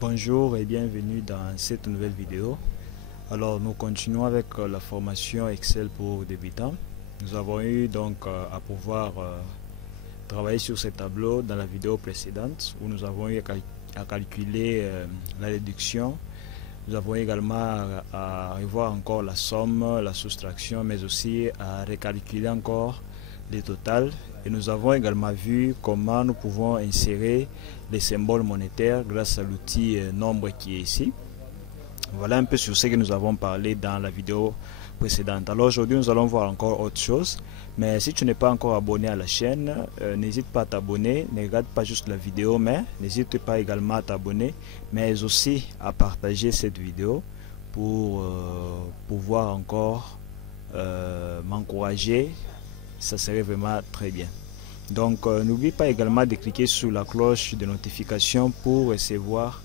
Bonjour et bienvenue dans cette nouvelle vidéo. Alors nous continuons avec la formation Excel pour débutants. Nous avons eu donc à pouvoir travailler sur ces tableaux dans la vidéo précédente où nous avons eu à calculer la réduction. Nous avons également à revoir encore la somme, la soustraction, mais aussi à recalculer encore les totals. Et nous avons également vu comment nous pouvons insérer les symboles monétaires grâce à l'outil nombre qui est ici. Voilà un peu sur ce que nous avons parlé dans la vidéo précédente. Alors aujourd'hui nous allons voir encore autre chose. Mais si tu n'es pas encore abonné à la chaîne, n'hésite pas à t'abonner. Ne regarde pas juste la vidéo, mais n'hésite pas également à t'abonner, mais aussi à partager cette vidéo pour pouvoir encore m'encourager. Ça serait vraiment très bien. Donc n'oublie pas également de cliquer sur la cloche de notification pour recevoir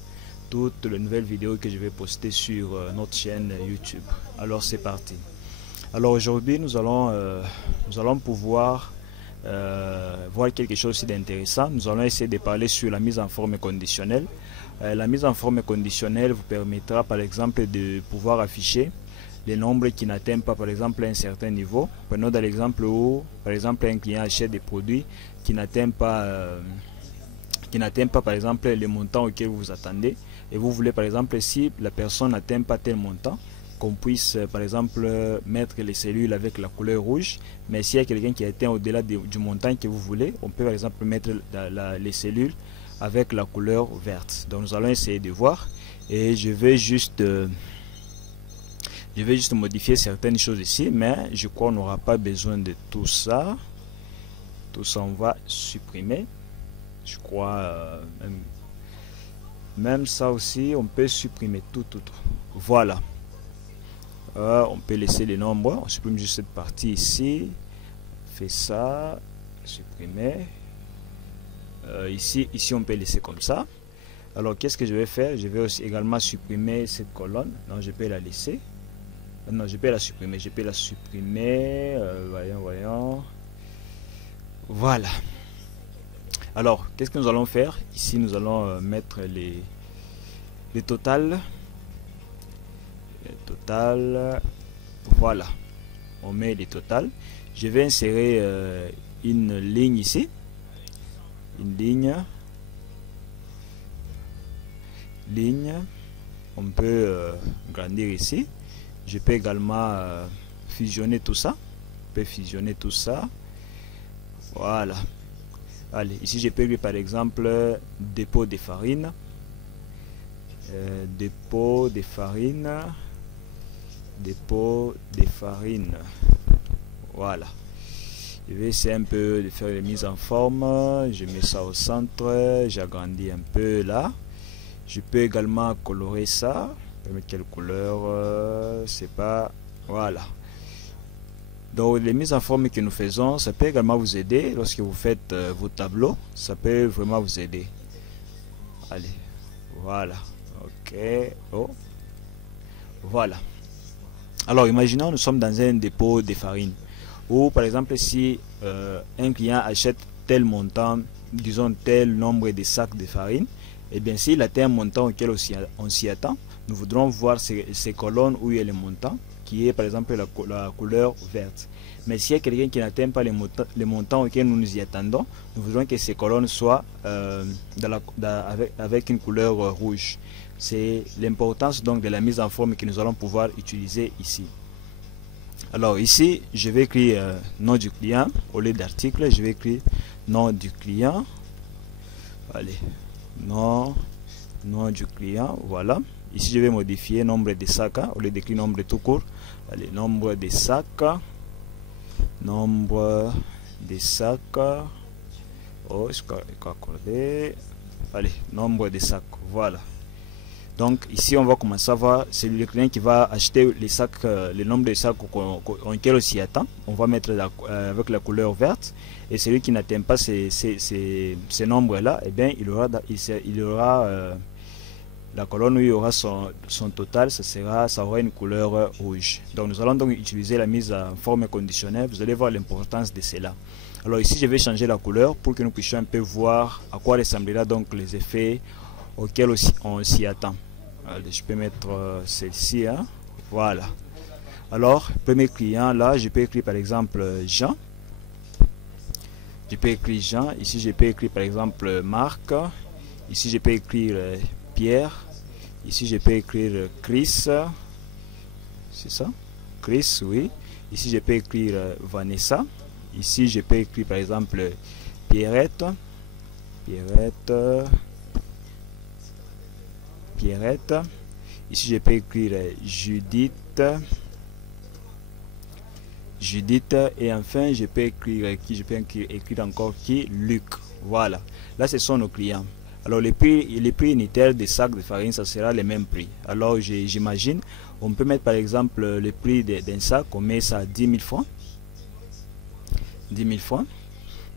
toutes les nouvelles vidéos que je vais poster sur notre chaîne YouTube. Alors c'est parti. Alors aujourd'hui nous allons pouvoir voir quelque chose d'intéressant. Nous allons essayer de parler sur la mise en forme conditionnelle. La mise en forme conditionnelle vous permettra par exemple de pouvoir afficher les nombres qui n'atteignent pas par exemple un certain niveau. Prenons dans l'exemple où par exemple un client achète des produits qui n'atteignent pas par exemple le montant auquel vous vous attendez, et vous voulez par exemple, si la personne n'atteint pas tel montant, qu'on puisse par exemple mettre les cellules avec la couleur rouge. Mais s'il y a quelqu'un qui atteint au-delà du montant que vous voulez, on peut par exemple mettre les cellules avec la couleur verte. Donc nous allons essayer de voir, et je vais juste modifier certaines choses ici, mais je crois qu'on n'aura pas besoin de tout ça. Tout ça on va supprimer. Je crois même ça aussi on peut supprimer tout. Voilà. On peut laisser les nombres. On supprime juste cette partie ici. On fait ça. Supprimer. Ici on peut laisser comme ça. Alors qu'est-ce que je vais faire? Je vais aussi également supprimer cette colonne. Non, je peux la laisser. Non, je peux la supprimer. Voyons. Voilà. Alors, qu'est-ce que nous allons faire? Ici, nous allons mettre les totals. Voilà. On met les totals. Je vais insérer une ligne ici. Une ligne. On peut grandir ici. Je peux également fusionner tout ça. Voilà. Allez, ici je peux écrire par exemple dépôt de farine. Dépôt de farine. Voilà. Je vais essayer un peu de faire les mises en forme. Je mets ça au centre. J'agrandis un peu là. Je peux également colorer ça. Je vais mettre quelle couleur? C'est pas. Voilà. Donc les mises en forme que nous faisons, ça peut également vous aider lorsque vous faites vos tableaux. Ça peut vraiment vous aider. Allez, voilà. Ok. Oh. Voilà. Alors imaginons nous sommes dans un dépôt de farine. Ou par exemple si un client achète tel montant, disons tel nombre de sacs de farine, et bien s'il atteint un montant auquel on s'y attend, nous voudrons voir ces colonnes où il y a le montant, qui est par exemple la couleur verte. Mais s'il y a quelqu'un qui n'atteint pas les montants auxquels nous nous y attendons, nous voudrons que ces colonnes soient avec une couleur rouge. C'est l'importance donc de la mise en forme que nous allons pouvoir utiliser ici. Alors ici, je vais écrire nom du client. Au lieu d'article, je vais écrire nom du client. Allez, nom du client, voilà. Ici, je vais modifier nombre de sacs, au lieu d'écrire nombre tout court. Allez, nombre de sacs. Oh, je vais accorder. Allez, nombre de sacs, voilà. Donc ici, on va commencer à voir, c'est le client qui va acheter les sacs, le nombre de sacs auquel on s'y attend. On va mettre avec la couleur verte. Et celui qui n'atteint pas ces nombres-là, eh bien, il aura la colonne où il y aura son total, ça aura une couleur rouge. Donc nous allons donc utiliser la mise en forme conditionnelle. Vous allez voir l'importance de cela. Alors ici je vais changer la couleur pour que nous puissions un peu voir à quoi ressemblera donc les effets auquel aussi on s'y attend. Allez, je peux mettre celle-ci, hein. Voilà. Alors, premier client, là, je peux écrire par exemple Jean. Je peux écrire Jean. Ici, je peux écrire par exemple Marc. Ici, je peux écrire Pierre. Ici, je peux écrire Chris. C'est ça? Chris, oui. Ici, je peux écrire Vanessa. Ici, je peux écrire par exemple Pierrette. Pierrette. Ici, je peux écrire Judith. Et enfin, je peux écrire qui? Je peux écrire encore qui? Luc. Voilà. Là, ce sont nos clients. Alors, les prix unitaires des sacs de farine, ça sera les mêmes prix. Alors, j'imagine, on peut mettre par exemple le prix d'un sac, on met ça à 10 000 francs. 10 000 francs.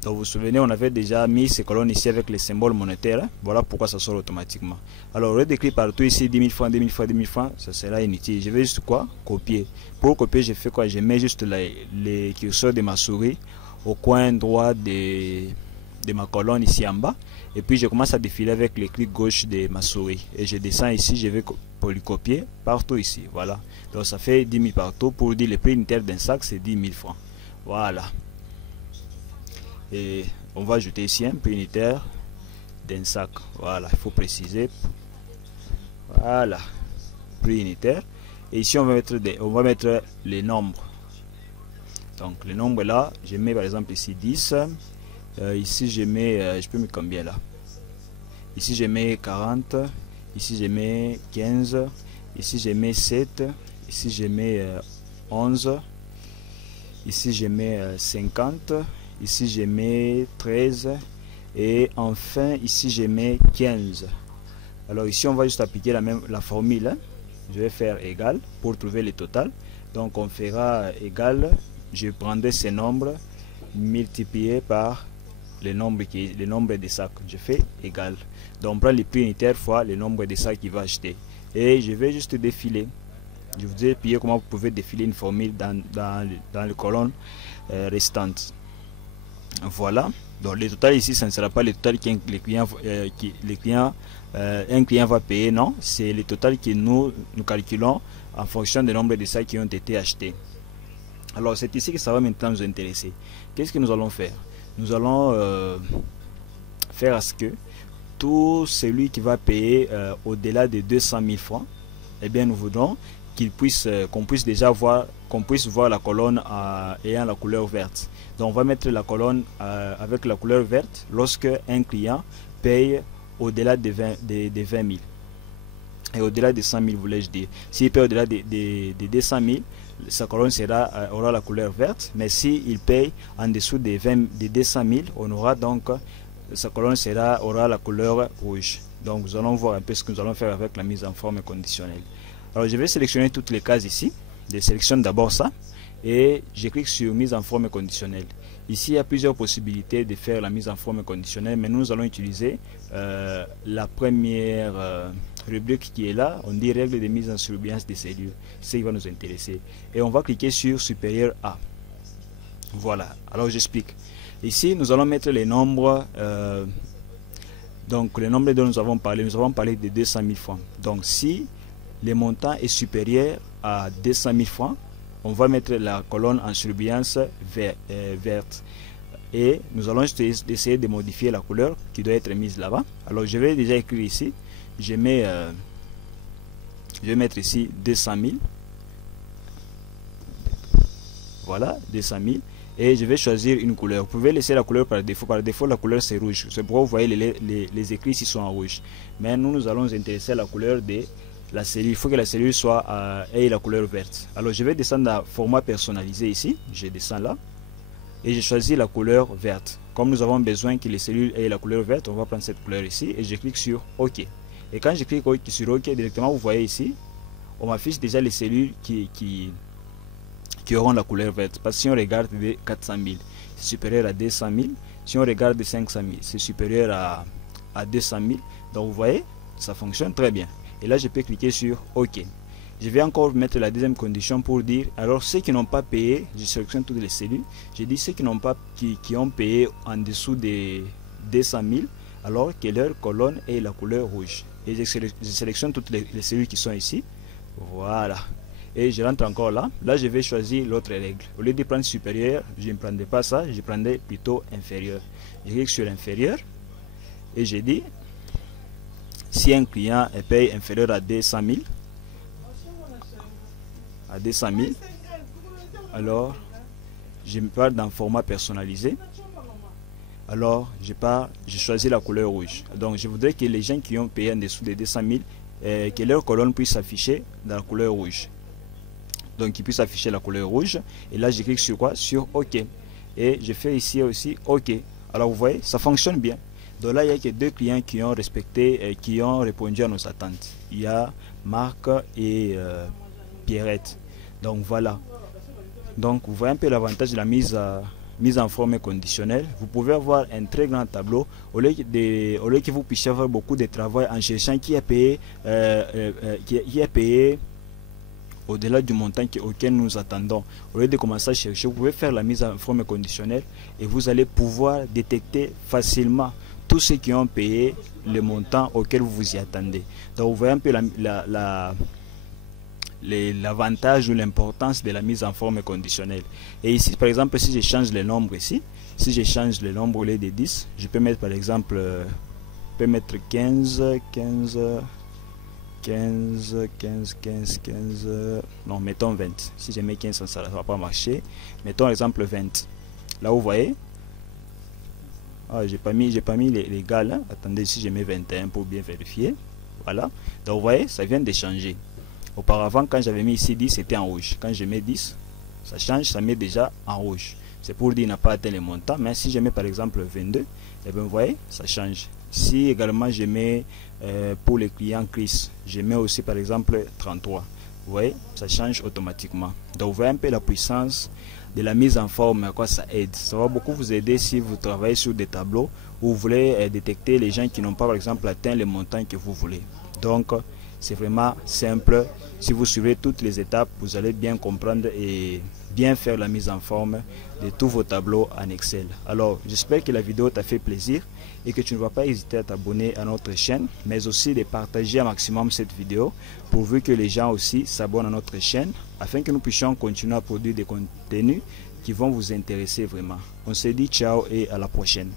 Donc vous vous souvenez, on avait déjà mis ces colonnes ici avec les symboles monétaires. Hein? Voilà pourquoi ça sort automatiquement. Alors au lieu d'écrire partout ici 10 000 francs, 10 000 francs, 10 000 francs, ça sera inutile. Je vais juste quoi? Copier. Pour copier, je fais quoi? Je mets juste les curseurs de ma souris au coin droit de ma colonne ici en bas. Et puis je commence à défiler avec le clic gauche de ma souris. Et je descends ici, je vais copier partout ici. Voilà. Donc ça fait 10 000 partout. Pour dire le prix unitaire d'un sac, c'est 10 000 francs. Voilà. Et on va ajouter ici un prix unitaire d'un sac. Voilà, il faut préciser. Voilà, prix unitaire. Et ici on va mettre les nombres. Donc les nombres là, je mets par exemple ici 10. Ici je mets, je peux mettre combien là? Ici je mets 40. Ici je mets 15. Ici je mets 7. Ici je mets 11. Ici je mets 50. Ici je mets 13 et enfin ici je mets 15. Alors ici on va juste appliquer la formule, hein. Je vais faire égal pour trouver le total. Donc on fera égal, je prendrai ces nombres multipliés par le nombre des sacs. Je fais égal. Donc on prend le prix unitaire fois le nombre de sacs qu'il va acheter. Et je vais juste défiler. Je vous ai expliqué comment vous pouvez défiler une formule dans les colonnes restantes. Voilà. Donc le total ici, ça ne sera pas le total qu'un client va payer, non. C'est le total que nous calculons en fonction du nombre de sacs qui ont été achetés. Alors c'est ici que ça va maintenant nous intéresser. Qu'est-ce que nous allons faire? Nous allons faire à ce que tout celui qui va payer au-delà de 200 000 francs, eh bien nous voudrons qu'on puisse déjà voir, la colonne ayant la couleur verte. Donc on va mettre la colonne avec la couleur verte lorsque un client paye au-delà de 20 000 et au-delà de 100 000, voulais-je dire. S'il paye au-delà de 200 000, sa colonne aura la couleur verte, mais s'il paye en dessous de 200 000, on aura donc sa colonne aura la couleur rouge. Donc nous allons voir un peu ce que nous allons faire avec la mise en forme conditionnelle. Alors je vais sélectionner toutes les cases ici. Je sélectionne d'abord ça et je clique sur mise en forme conditionnelle. Ici il y a plusieurs possibilités de faire la mise en forme conditionnelle, mais nous allons utiliser la première rubrique qui est là. On dit règle de mise en surveillance des cellules. C'est ce qui va nous intéresser. Et on va cliquer sur supérieur à. Voilà, alors j'explique. Ici nous allons mettre les nombres. Donc le nombre dont nous avons parlé de 200 000 francs. Donc si le montant est supérieur à 200 000 francs, on va mettre la colonne en surbrillance verte. Et nous allons essayer de modifier la couleur qui doit être mise là-bas. Alors je vais déjà écrire ici. Je vais mettre ici 200 000. Voilà, 200 000. Et je vais choisir une couleur. Vous pouvez laisser la couleur par défaut. Par défaut, la couleur c'est rouge. C'est pourquoi vous voyez les écrits ici sont en rouge. Mais nous allons nous intéresser à la couleur de la cellule. Il faut que la cellule ait la couleur verte. Alors je vais descendre à format personnalisé ici. Je descends là. Et je choisis la couleur verte. Comme nous avons besoin que les cellules aient la couleur verte, on va prendre cette couleur ici. Et je clique sur OK. Et quand je clique sur OK, directement vous voyez ici, on m'affiche déjà les cellules qui auront la couleur verte. Parce que si on regarde de 400 000, c'est supérieur à 200 000. Si on regarde de 500 000, c'est supérieur à 200 000. Donc vous voyez, ça fonctionne très bien. Et là, je peux cliquer sur OK. Je vais encore mettre la deuxième condition pour dire, alors ceux qui n'ont pas payé, je sélectionne toutes les cellules. Je dis ceux qui ont payé en dessous des 200 000, alors que leur colonne est la couleur rouge. Et je sélectionne toutes les cellules qui sont ici. Voilà. Et je rentre encore là. Là, je vais choisir l'autre règle. Au lieu de prendre supérieur, je ne prendrai pas ça, je prendrai plutôt inférieur. Je clique sur inférieur et je dis si un client paye inférieur à 200 000, alors je me parle dans format personnalisé. Alors je choisis la couleur rouge. Donc je voudrais que les gens qui ont payé en dessous de 200 000, que leur colonne puisse s'afficher dans la couleur rouge. Donc ils puissent afficher la couleur rouge. Et là je clique sur quoi? Sur OK. Et je fais ici aussi OK. Alors vous voyez, ça fonctionne bien. Donc là il n'y a que 2 clients qui ont respecté, qui ont répondu à nos attentes. Il y a Marc et Pierrette. Donc voilà. Donc vous voyez un peu l'avantage de la mise en forme conditionnelle. Vous pouvez avoir un très grand tableau au lieu que vous puissiez avoir beaucoup de travail en cherchant qui a payé, au-delà du montant auquel nous attendons. Au lieu de commencer à chercher, vous pouvez faire la mise en forme conditionnelle et vous allez pouvoir détecter facilement tous ceux qui ont payé le montant auquel vous vous y attendez. Donc vous voyez un peu l'avantage ou l'importance de la mise en forme conditionnelle. Et ici par exemple, si je change le nombre ici, si je change le nombre au lieu de 10, je peux mettre par exemple 15, non, mettons 20. Si je mets 15, ça ne va pas marcher. Mettons par exemple 20. Là vous voyez, j'ai pas mis les gales, hein. Attendez, si je mets 21 pour bien vérifier. Voilà. Donc vous voyez, ça vient de changer. Auparavant, quand j'avais mis ici 10, c'était en rouge. Quand je mets 10, ça change, ça met déjà en rouge. C'est pour dire qu'il n'a pas atteint les montants. Mais si je mets par exemple 22, et bien vous voyez, ça change. Si également je mets pour les clients Chris, je mets aussi par exemple 33. Vous voyez, ça change automatiquement. Donc vous voyez un peu la puissance de la mise en forme, à quoi ça aide. Ça va beaucoup vous aider si vous travaillez sur des tableaux où vous voulez détecter les gens qui n'ont pas par exemple atteint les montants que vous voulez. Donc c'est vraiment simple. Si vous suivez toutes les étapes, vous allez bien comprendre et bien faire la mise en forme de tous vos tableaux en Excel. Alors, j'espère que la vidéo t'a fait plaisir et que tu ne vas pas hésiter à t'abonner à notre chaîne, mais aussi de partager un maximum cette vidéo pourvu que les gens aussi s'abonnent à notre chaîne afin que nous puissions continuer à produire des contenus qui vont vous intéresser vraiment. On se dit ciao et à la prochaine.